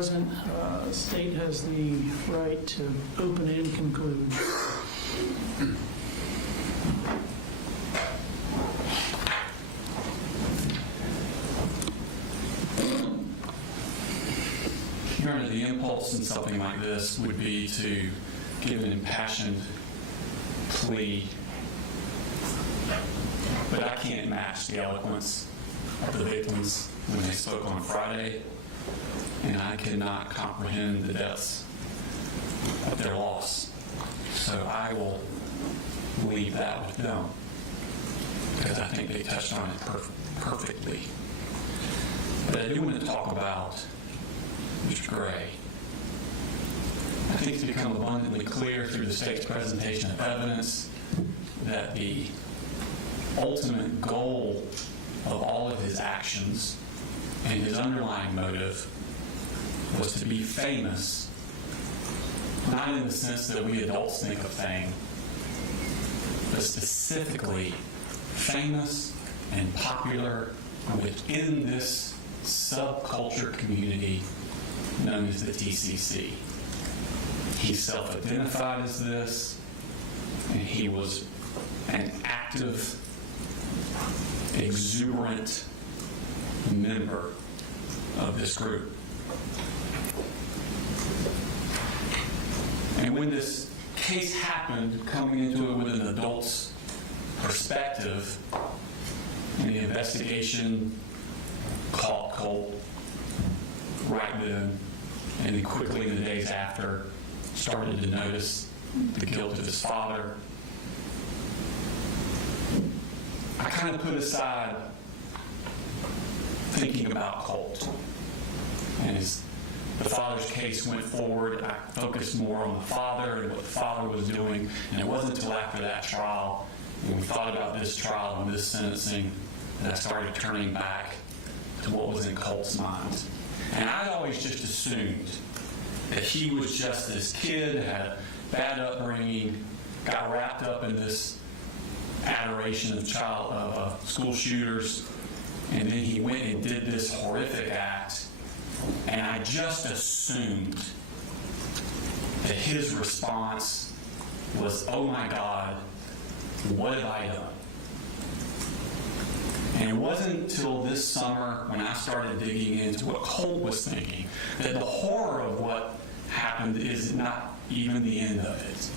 present. The state has the right to open and conclude. Your Honor, the impulse in something like this would be to give an impassioned plea, but I can't match the eloquence of the victims when they spoke on Friday, and I cannot comprehend the depths of their loss. So I will leave that with them, because I think they touched on it perfectly. But I do want to talk about Mr. Gray. I think it's become abundantly clear through the state's presentation of evidence that the ultimate goal of all of his actions and his underlying motive was to be famous, not in the sense that we adults think of fame, but specifically famous and popular within this subculture community known as the TCC. He self-identified as this, and he was an active, exuberant member of this group. And when this case happened, coming into it with an adult's perspective, and the investigation caught Colt right then, and then quickly in the days after, started to notice the guilt of his father. I kind of put aside thinking about Colt. And as the father's case went forward, I focused more on the father and what the father was doing. And it wasn't until after that trial, when we thought about this trial and this sentencing, that I started turning back to what was in Colt's mind. And I'd always just assumed that he was just this kid, had a bad upbringing, got wrapped up in this adoration of school shooters, and then he went and did this horrific act. And I just assumed that his response was, "Oh my God, what have I done?" And it wasn't until this summer when I started digging into what Colt was thinking that the horror of what happened is not even the end of it.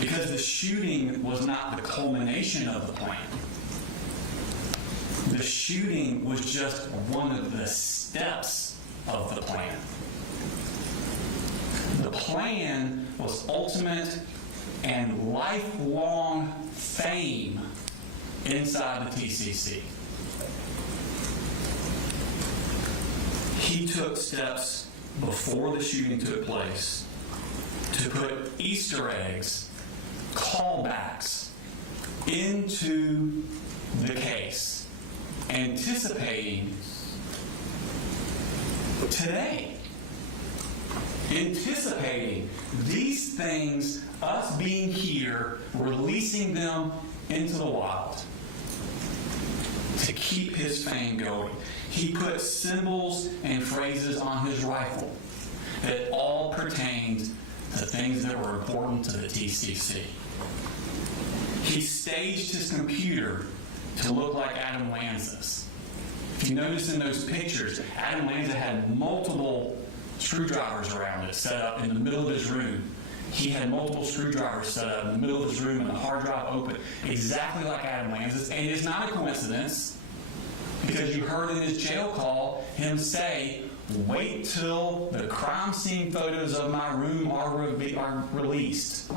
Because the shooting was not the culmination of the plan. The shooting was just one of the steps of the plan. The plan was ultimate and lifelong fame inside the TCC. He took steps before the shooting took place to put Easter eggs, callbacks into the case, anticipating today, anticipating these things, us being here, releasing them into the wild to keep his fame going. He put symbols and phrases on his rifle that all pertained to things that were important to the TCC. He staged his computer to look like Adam Lanza's. If you notice in those pictures, Adam Lanza had multiple screwdrivers around it set up in the middle of his room. He had multiple screwdrivers set up in the middle of his room and the hard drive open, exactly like Adam Lanza's. And it's not a coincidence, because you heard in his jail call him say, "Wait till the crime scene photos of my room are released."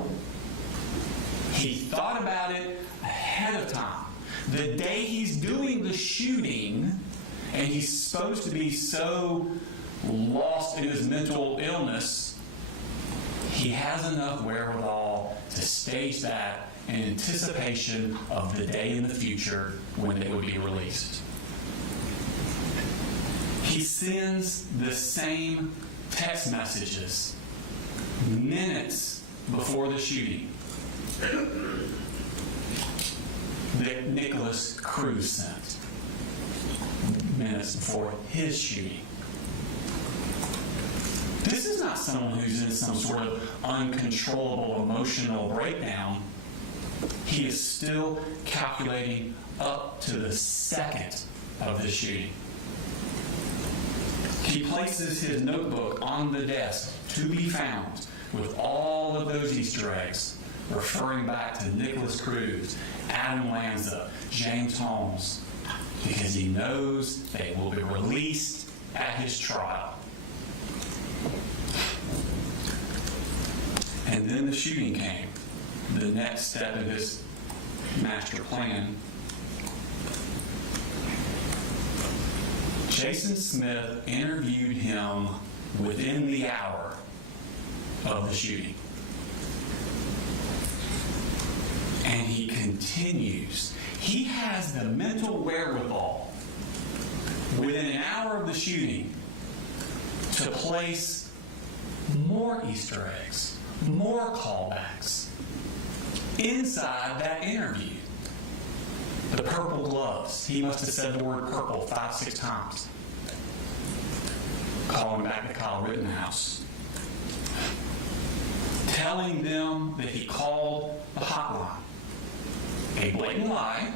He thought about it ahead of time. The day he's doing the shooting, and he's supposed to be so lost in his mental illness, he has enough wherewithal to stage that in anticipation of the day in the future when they would be released. He sends the same text messages minutes before the shooting that Nicholas Cruz sent minutes before his shooting. someone who's in some sort of uncontrollable emotional breakdown. He is still calculating up to the second of the shooting. He places his notebook on the desk to be found with all of those Easter eggs, referring back to Nicholas Cruz, Adam Lanza, James Holmes, because he knows they will be released at his trial. And then the shooting came, the next step of his master plan. Jason Smith interviewed him within the hour of the shooting. And he continues. He has the mental wherewithal within an hour of the shooting to place more Easter eggs, more callbacks inside that interview. The purple gloves. He must have said the word purple 5-6 times. Calling back to Kyle Rittenhouse. Telling them that he called the hotline. A blatant lie,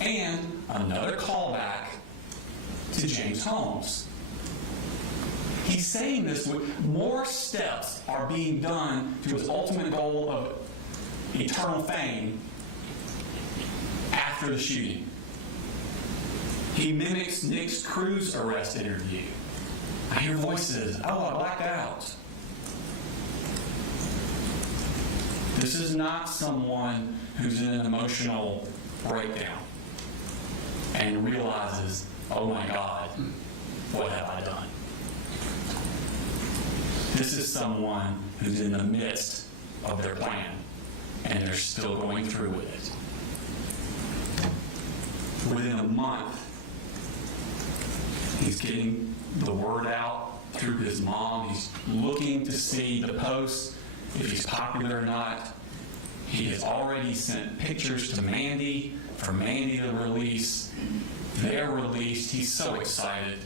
and another callback to James Holmes. He's saying this with more steps are being done to his ultimate goal of eternal fame after the shooting. He mimics Nick Cruz's arrest interview. I hear voices. Oh, I blacked out. This is not someone who's in an emotional breakdown and realizes, oh my God, what have I done? This is someone who's in the midst of their plan and they're still going through with it. Within a month, he's getting the word out through his mom. He's looking to see the posts, if he's popular or not. He has already sent pictures to Mandy for Mandy to release. They're released. He's so excited.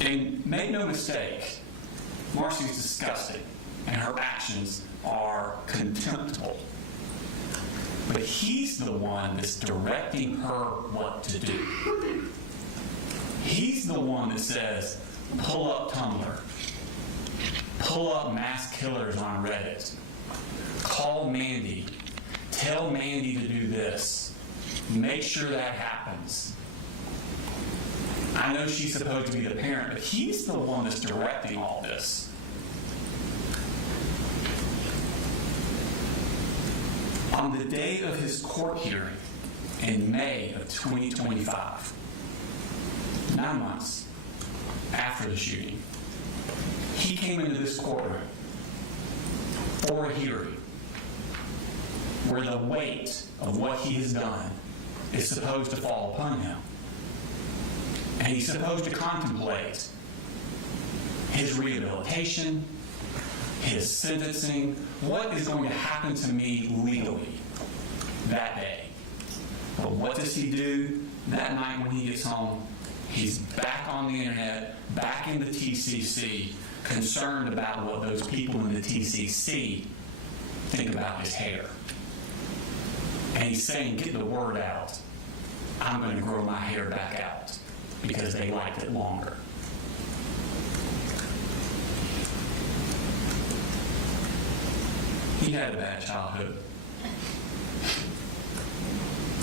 And make no mistake, Marcy's disgusting, and her actions are contemptible. But he's the one that's directing her what to do. He's the one that says, pull up Tumblr. Pull up mass killers on Reddit. Call Mandy. Tell Mandy to do this. Make sure that happens. I know she's supposed to be the parent, but he's the one that's directing all this. On the day of his court hearing in May of 2025, 9 months after the shooting, he came into this courtroom for a hearing where the weight of what he has done is supposed to fall upon him. And he's supposed to contemplate his rehabilitation, his sentencing, what is going to happen to me legally that day. But what does he do that night when he gets home? He's back on the internet, back in the TCC, concerned about what those people in the TCC think about his hair. And he's saying, get the word out. I'm going to grow my hair back out because they liked it longer. He had a bad childhood.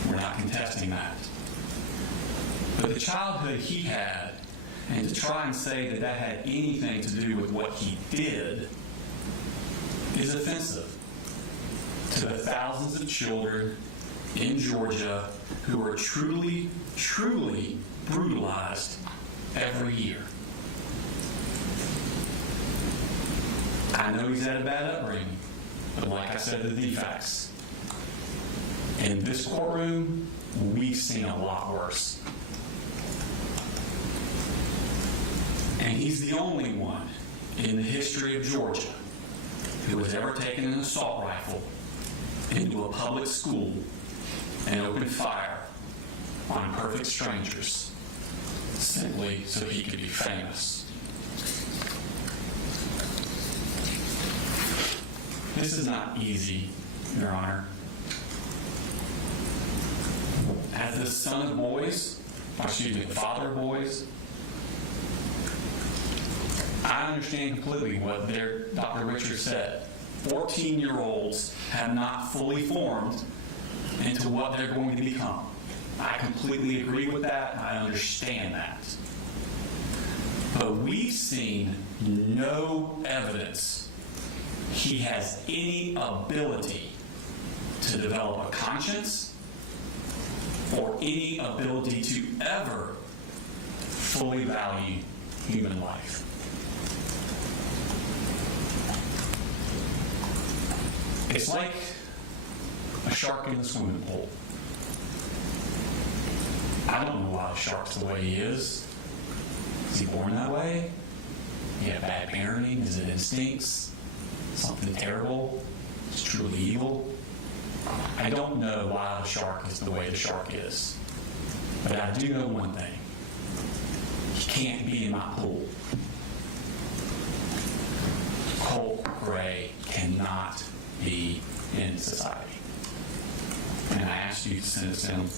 We're not contesting that. But the childhood he had, and to try and say that that had anything to do with what he did, is offensive to the thousands of children in Georgia who are truly, truly brutalized every year. I know he's had a bad upbringing, but like I said, the defects. In this courtroom, we've seen a lot worse. And he's the only one in the history of Georgia who has ever taken an assault rifle into a public school and opened fire on perfect strangers simply so he could be famous. This is not easy, Your Honor. As the son of boys, or excuse me, the father of boys, I understand completely what Dr. Richards said. 14-year-olds have not fully formed into what they're going to become. I completely agree with that, and I understand that. But we've seen no evidence he has any ability to develop a conscience or any ability to ever fully value human life. It's like a shark in the swimming pool. I don't know why the shark's the way he is. Is he born that way? He had bad parenting? Is it instincts? Something terrible? It's truly evil? I don't know why the shark is the way the shark is. But I do know one thing. He can't be in my pool. Colt Gray cannot be in society. And I ask you to sentence him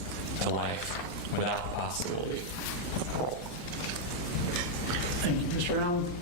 to life without the possibility of parole. Thank you, Mr. Allen.